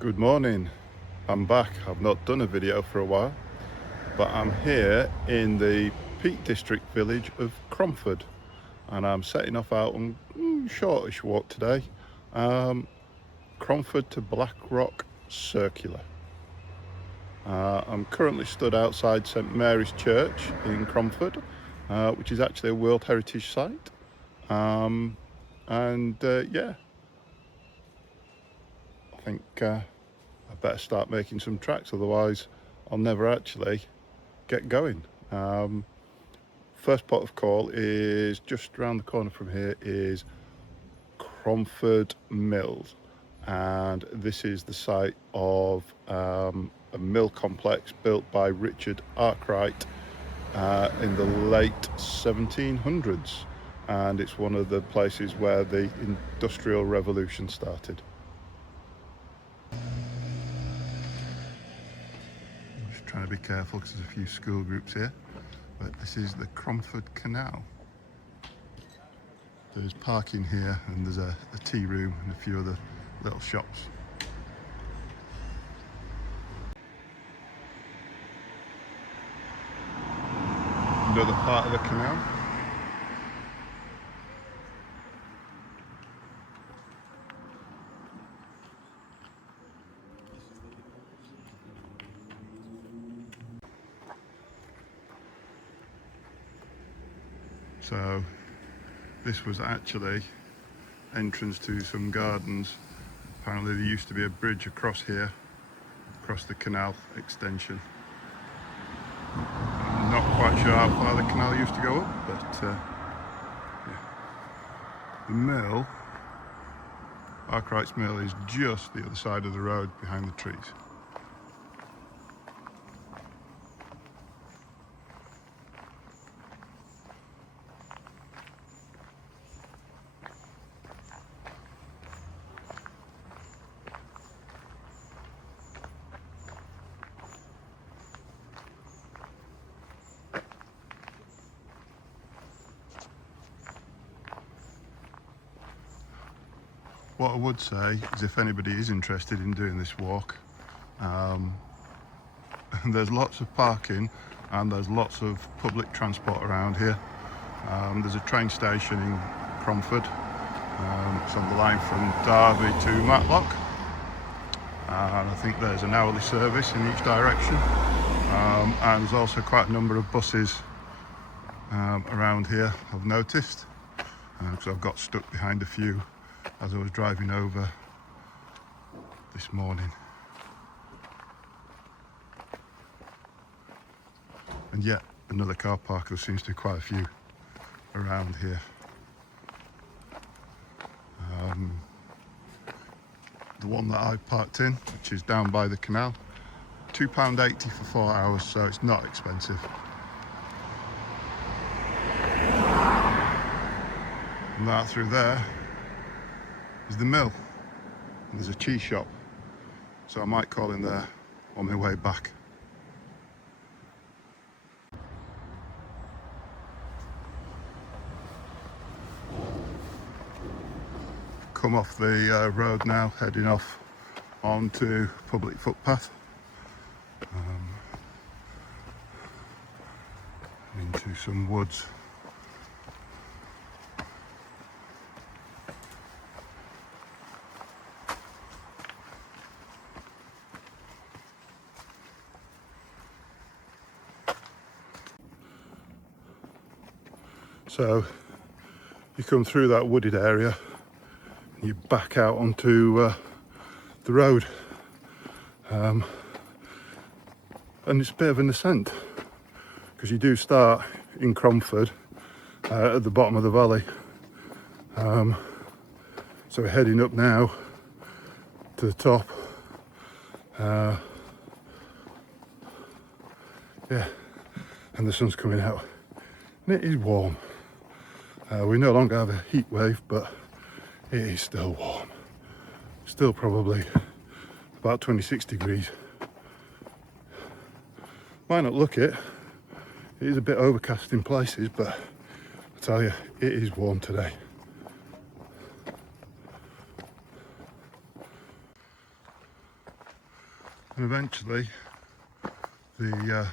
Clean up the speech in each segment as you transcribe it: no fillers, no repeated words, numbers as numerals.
Good morning. I'm back. I've not done a video for a while, but I'm here in the Peak District village of Cromford, and I'm setting off out on a shortish walk today. Cromford to Blackrock Circular. I'm currently stood outside St Mary's Church in Cromford, which is actually a World Heritage Site. Yeah, I think I better start making some tracks, otherwise I'll never actually get going. First port of call is just around the corner from here is Cromford Mills, and this is the site of a mill complex built by Richard Arkwright in the late 1700s, and it's one of the places where the Industrial Revolution started. I'm just trying to be careful because there's a few school groups here, but this is the Cromford Canal. There's parking here, and there's a tea room and a few other little shops. Another part of the canal. So this was actually entrance to some gardens. Apparently there used to be a bridge across here, across the canal extension. I'm not quite sure how far the canal used to go up, but yeah. The mill, Arkwright's mill, is just the other side of the road behind the trees. What I would say is, if anybody is interested in doing this walk, there's lots of parking and there's lots of public transport around here. There's a train station in Cromford. It's on the line from Derby to Matlock, and I think there's an hourly service in each direction. And there's also quite a number of buses around here, I've noticed, because I've got stuck behind a few as I was driving over this morning. And yet another car park. There seems to be quite a few around here. The one that I parked in, which is down by the canal, £2.80 for 4 hours, so it's not expensive. And that through there is the mill. And there's a cheese shop, so I might call in there on my way back. Come off the road now, heading off onto public footpath, into some woods. So you come through that wooded area, you back out onto the road, and it's a bit of an ascent, because you do start in Cromford at the bottom of the valley. So we're heading up now to the top. Yeah, and the sun's coming out and it is warm. We no longer have a heat wave, but it is still warm. Still probably about 26 degrees. Might not look it. It is a bit overcast in places, but I tell you, it is warm today. and eventually the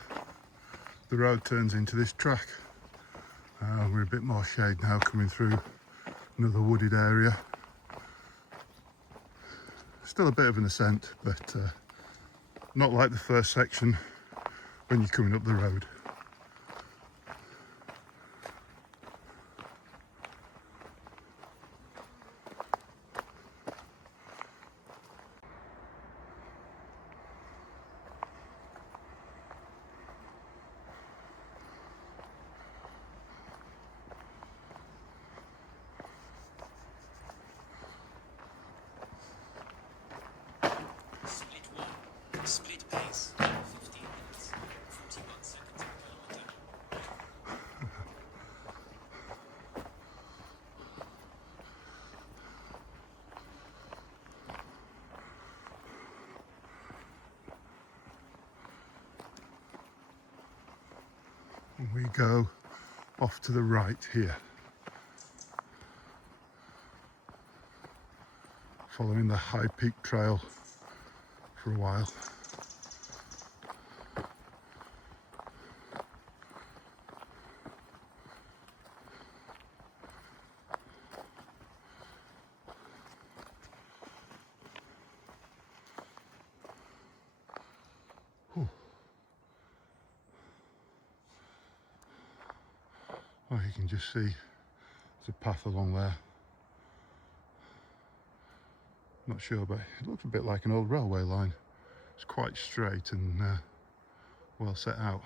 road turns into this track. We're a bit more shade now, coming through another wooded area. Still a bit of an ascent, but not like the first section when you're coming up the road. Split pace, 15 minutes, 41 seconds per kilometer. And we go off to the right here, following the High Peak Trail for a while. Well, you can just see there's a path along there. Not sure, but it looks a bit like an old railway line. It's quite straight and well set out.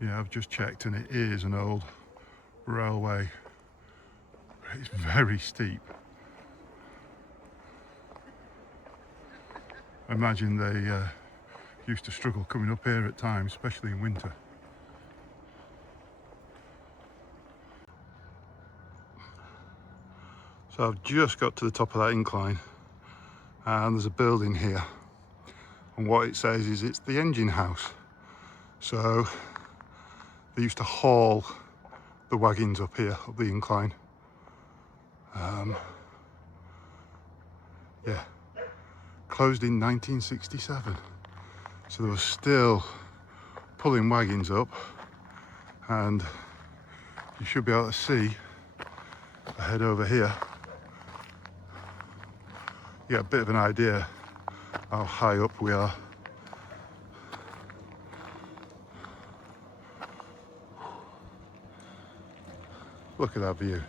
Yeah, I've just checked and it is an old railway. It's very steep. I imagine they used to struggle coming up here at times, especially in winter. So I've just got to the top of that incline and there's a building here, and what it says is it's the engine house. So they used to haul the wagons up here, up the incline. Yeah, closed in 1967. So they were still pulling wagons up, and you should be able to see ahead over here. You get a bit of an idea how high up we are. Look at that view.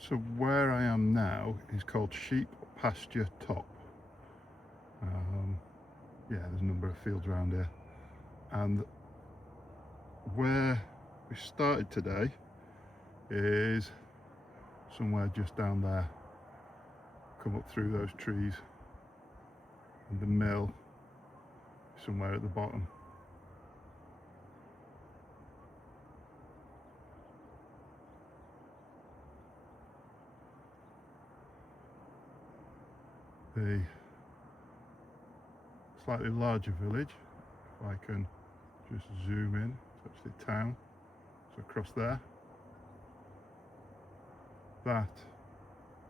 So where I am now is called Sheep Pasture Top. Yeah, there's a number of fields around here, and where we started today is somewhere just down there. Come up through those trees, and the mill somewhere at the bottom. The slightly larger village, if I can just zoom in, it's actually town, so across there, that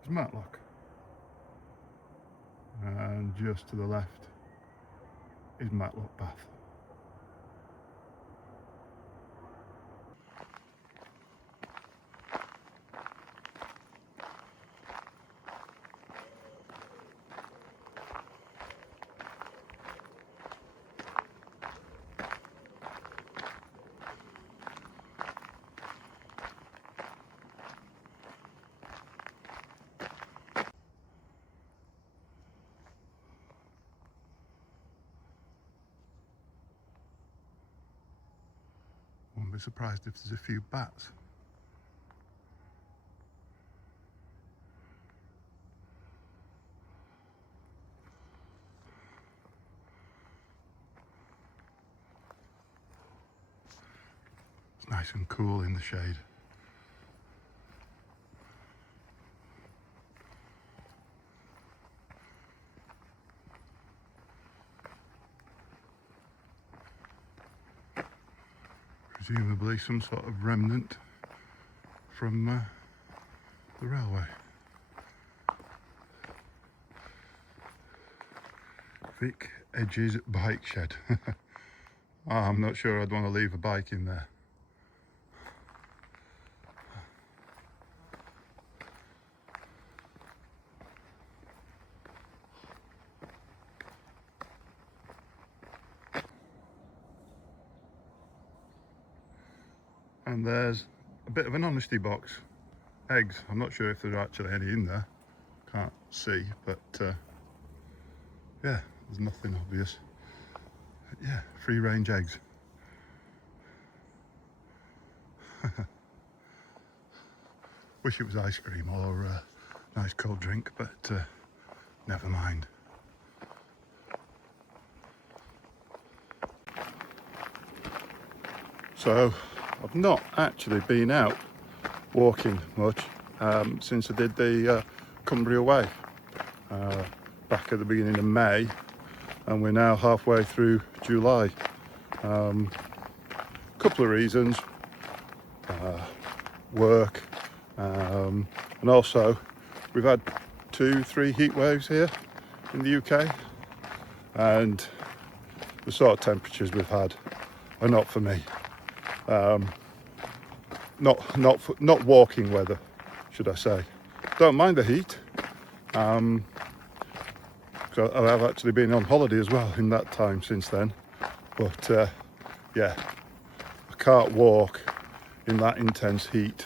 is Matlock, and just to the left is Matlock Bath. Wouldn't be surprised if there's a few bats. Nice and cool in the shade. Presumably some sort of remnant from the railway. Vic Edges bike shed. I'm not sure I'd want to leave a bike in there. And there's a bit of an honesty box. Eggs. I'm not sure if there are actually any in there. Can't see, but yeah, there's nothing obvious. But yeah, free range eggs. Wish it was ice cream or a nice cold drink, but never mind. So I've not actually been out walking much since I did the Cumbria Way back at the beginning of May, and we're now halfway through July. Couple of reasons: work, and also we've had 2-3 heat waves here in the UK, and the sort of temperatures we've had are not for me. Not walking weather, should I say. Don't mind the heat. So I have actually been on holiday as well in that time since then. But yeah, I can't walk in that intense heat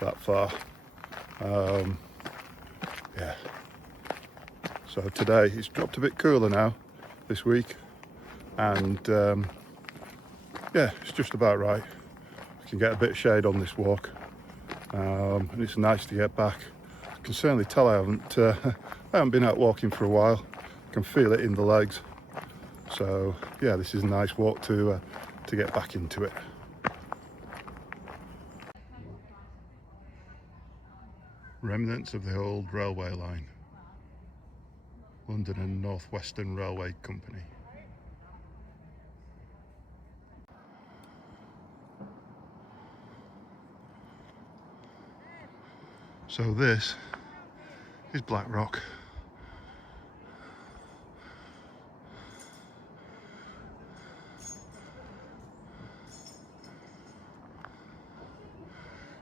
that far. Yeah. So today it's dropped a bit cooler now this week, and yeah, it's just about right. I can get a bit of shade on this walk, and it's nice to get back. I can certainly tell I haven't been out walking for a while. I can feel it in the legs. So yeah, this is a nice walk to get back into it. Remnants of the old railway line. London and North Western Railway Company. So this is Black Rock.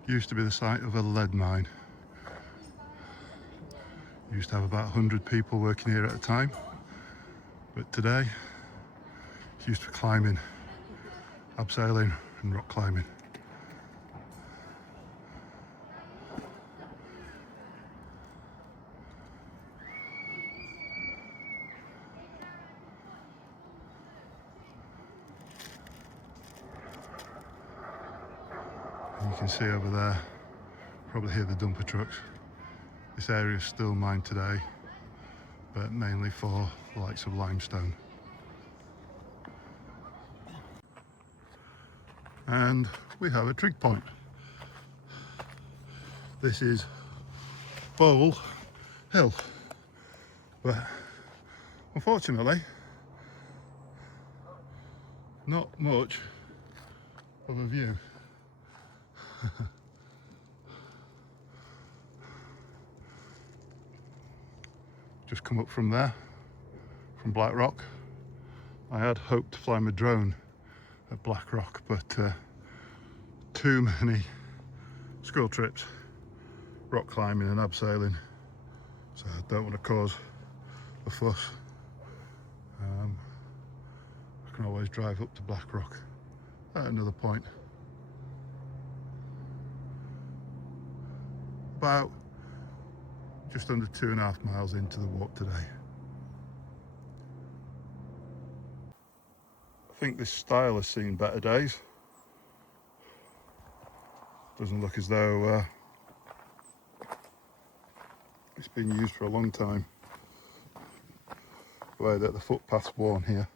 Used to be the site of a lead mine. Used to have about 100 people working here at a time, but today it's used for climbing, abseiling and rock climbing. And you can see over there, probably hear the dumper trucks. This area is still mined today, but mainly for the likes of limestone. And we have a trig point. This is Bolehill, but unfortunately not much of a view. Just come up from there, from Black Rock. I had hoped to fly my drone at Black Rock, but too many school trips, rock climbing and abseiling, so I don't want to cause a fuss. I can always drive up to Black Rock at another point. About just under 2.5 miles into the walk today. I think this style has seen better days. Doesn't look as though it's been used for a long time. The way that the footpath's worn here.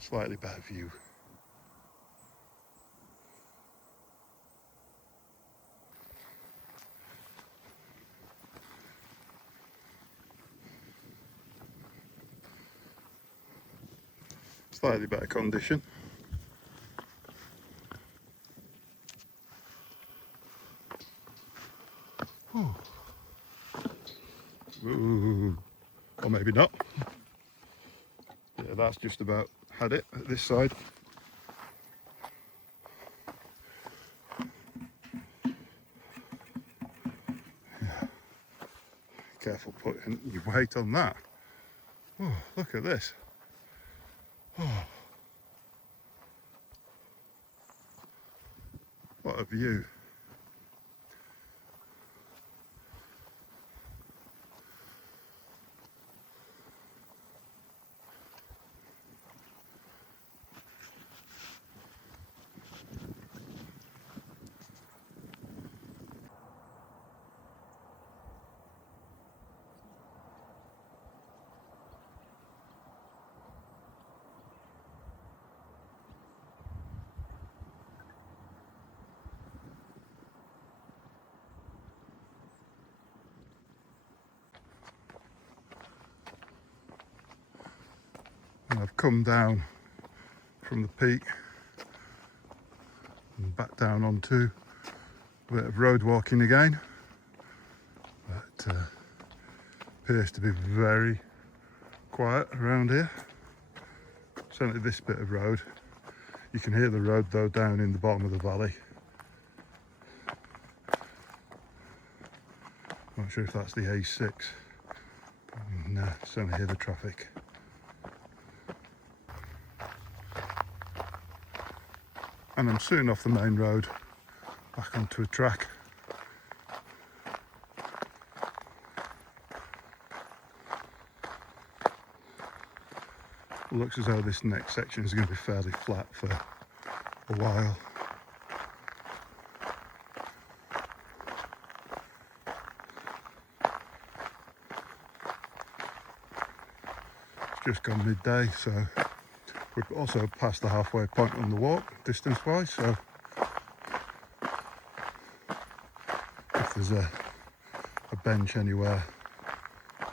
Slightly better view. Slightly better condition. Ooh. Or maybe not. Yeah, that's just about had it at this side. Yeah. Careful putting your weight on that. Oh, look at this. Oh. What a view. And I've come down from the peak and back down onto a bit of road walking again. But appears to be very quiet around here. Certainly this bit of road. You can hear the road though down in the bottom of the valley. Not sure if that's the A6. No, certainly hear the traffic. And I'm soon off the main road, back onto a track. It looks as though this next section is going to be fairly flat for a while. It's just gone midday, so we've also passed the halfway point on the walk, distance-wise, so if there's a bench anywhere,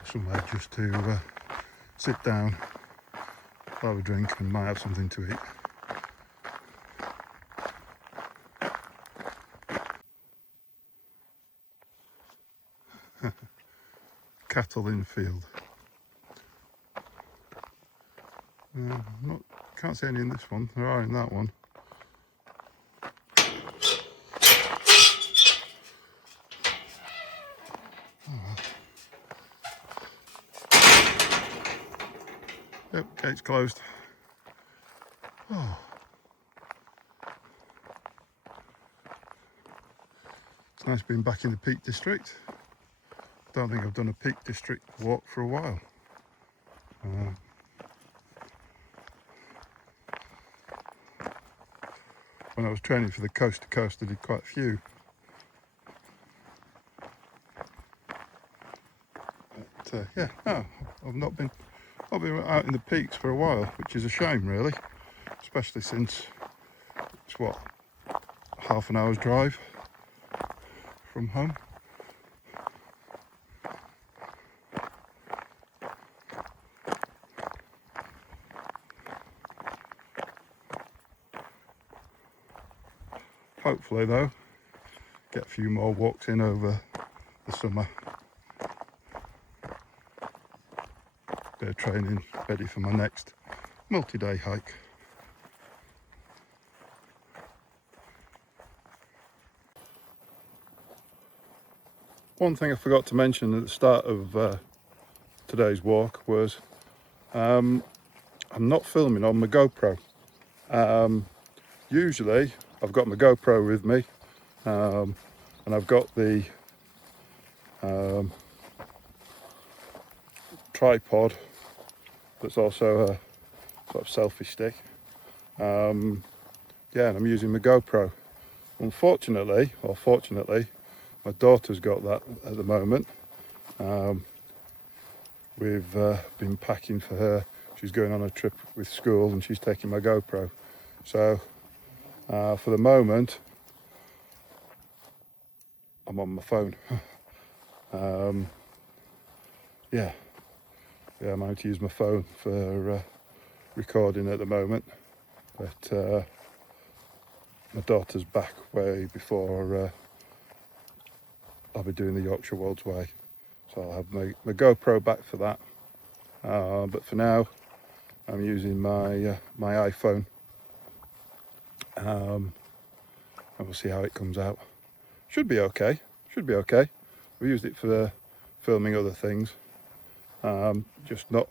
somewhere just to sit down, have a drink and might have something to eat. Cattle in field. Can't see any in this one, there are in that one. Yep, gate's closed. Oh. It's nice being back in the Peak District. Don't think I've done a Peak District walk for a while. When I was training for the coast to coast, I did quite a few. But yeah, no, I've not been out in the peaks for a while, which is a shame really, especially since it's what, half an hour's drive from home. Hopefully though, get a few more walks in over the summer. Bit of training ready for my next multi-day hike. One thing I forgot to mention at the start of today's walk was I'm not filming on my GoPro. Usually I've got my GoPro with me and I've got the tripod that's also a sort of selfie stick. Yeah, and I'm using my GoPro. Unfortunately, or fortunately, my daughter's got that at the moment. We've been packing for her she's going on a trip with school and she's taking my GoPro. So for the moment, I'm on my phone. Yeah, I'm having to use my phone for recording at the moment, but my daughter's back way before I'll be doing the Yorkshire Wolds Way, so I'll have my GoPro back for that. But for now, I'm using my iPhone, and we'll see how it comes out. Should be okay. We used it for filming other things. Just not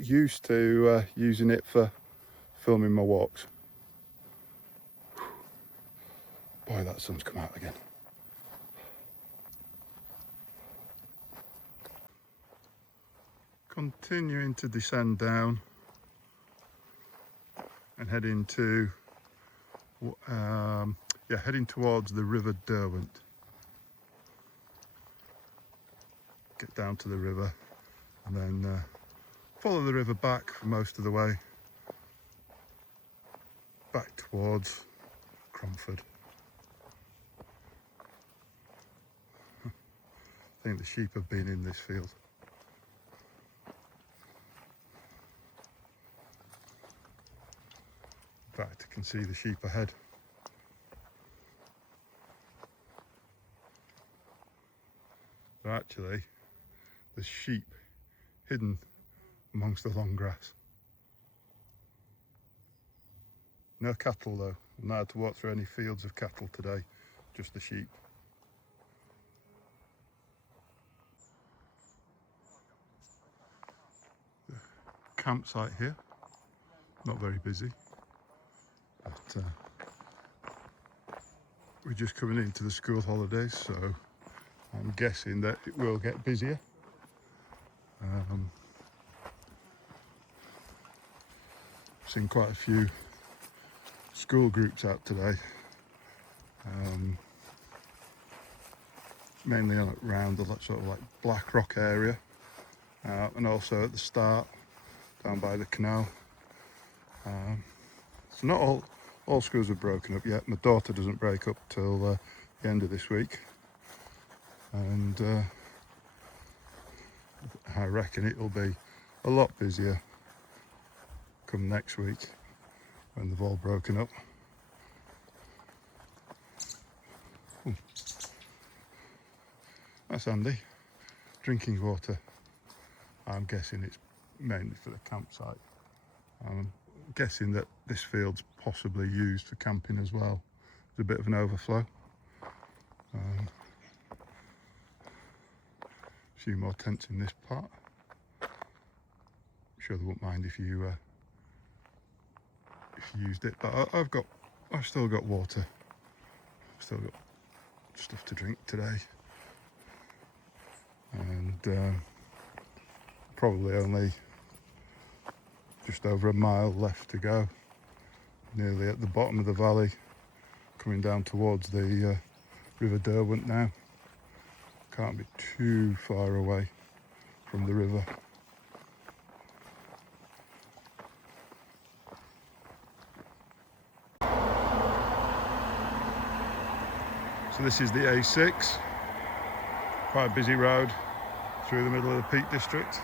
used to using it for filming my walks. Boy, that sun's come out again. Continuing to descend down and heading towards the River Derwent. Get down to the river and then follow the river back for most of the way back towards Cromford. I think the sheep have been in this field. In fact, I can see the sheep ahead. So actually, there's sheep hidden amongst the long grass. No cattle though. I'm not had to walk through any fields of cattle today, just the sheep. The campsite here, not very busy, but we're just coming into the school holidays, so I'm guessing that it will get busier. Seen quite a few school groups out today, mainly around the sort of like Black Rock area, and also at the start down by the Canal. So not all schools have broken up yet. My daughter doesn't break up till the end of this week, and I reckon it'll be a lot busier come next week when they've all broken up. Ooh. That's handy. Drinking water. I'm guessing it's mainly for the campsite. I'm guessing that this field's possibly used for camping as well. There's a bit of an overflow. A few more tents in this part. I'm sure they won't mind if you used it, but I've still got water. I've still got stuff to drink today, and probably only just over a mile left to go. Nearly at the bottom of the valley, coming down towards the River Derwent now. Can't be too far away from the river. So this is the A6, quite a busy road through the middle of the Peak District.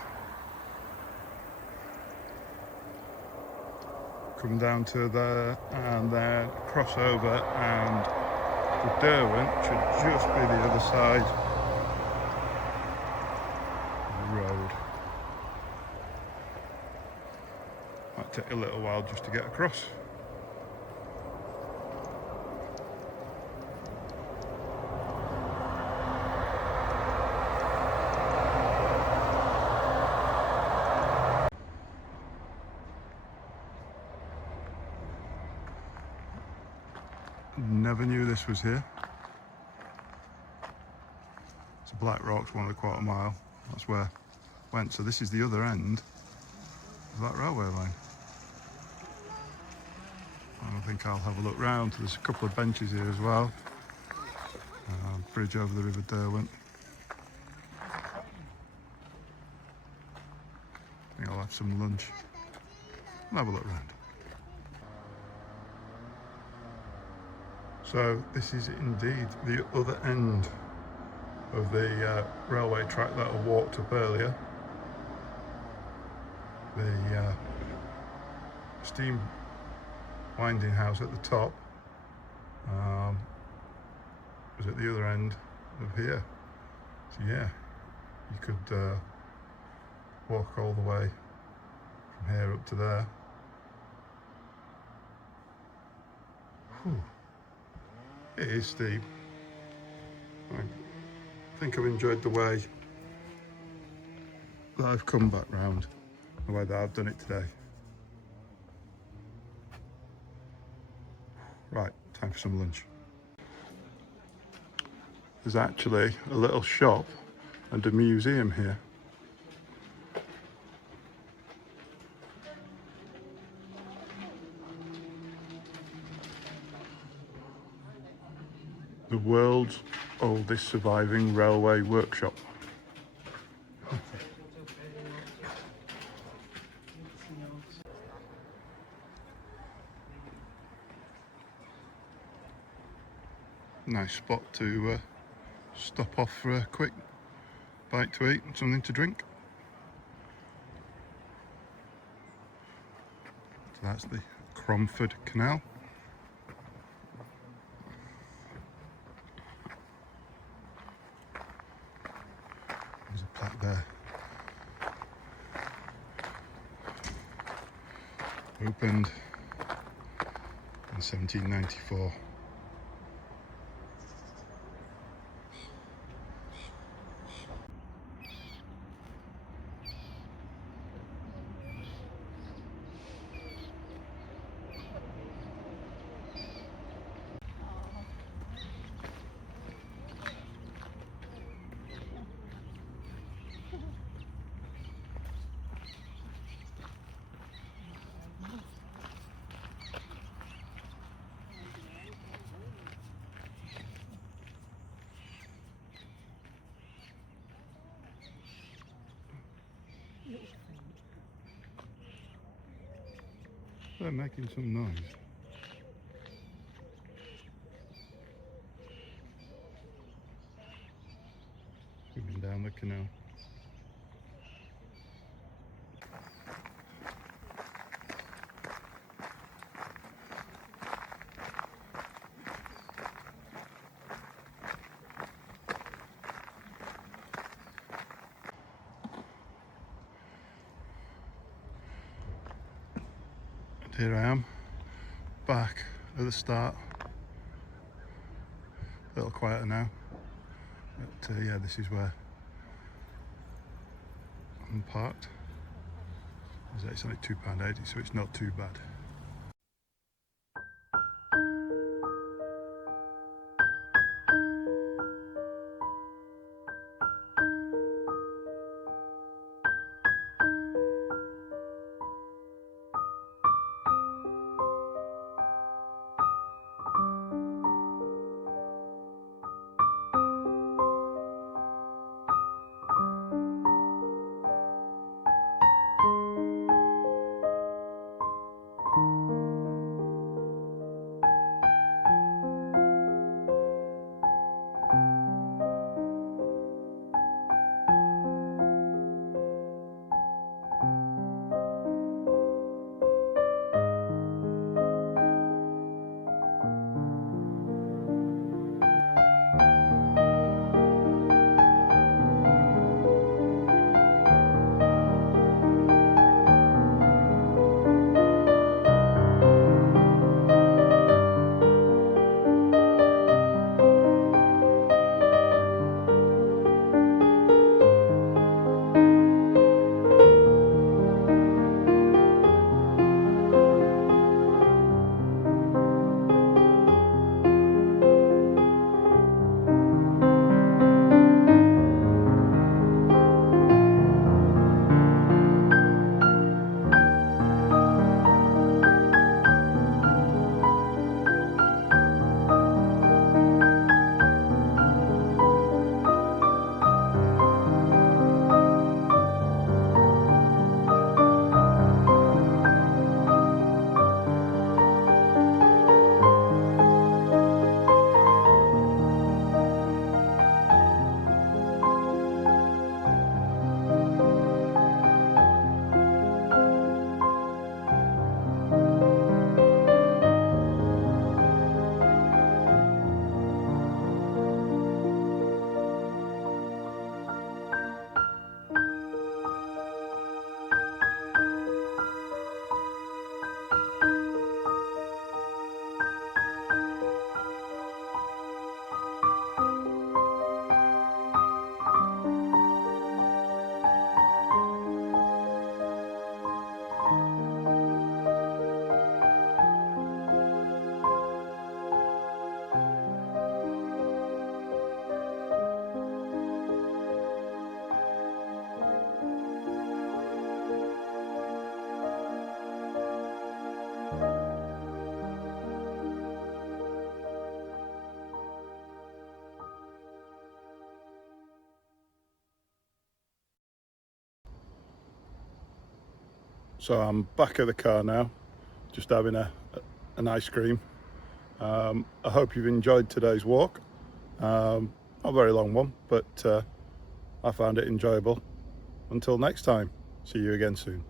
Come down to there and then cross over, and the Derwent should just be the other side of the road. Might take a little while just to get across. Never knew this was here. So Black Rock's 1/4 mile. That's where I went. So this is the other end of that railway line. I think I'll have a look round. There's a couple of benches here as well. Bridge over the River Derwent. I think I'll have some lunch and have a look around. So this is indeed the other end of the railway track that I walked up earlier. The steam winding house at the top was at the other end of here. So yeah, you could walk all the way from here up to there. Whew. It is steep. I think I've enjoyed the way that I've come back round, the way that I've done it today. Right, time for some lunch. There's actually a little shop and a museum here. The world's oldest surviving railway workshop. Nice spot to stop off for a quick bite to eat and something to drink. So that's the Cromford Canal. There's a plaque there. Opened in 1794. They're making some noise. Swimming down the canal. And here I am, back at the start. A little quieter now, but yeah, this is where I'm parked. As I say, it's only £2.80, so it's not too bad. So I'm back at the car now, just having an ice cream. I hope you've enjoyed today's walk. Not a very long one, but I found it enjoyable. Until next time, see you again soon.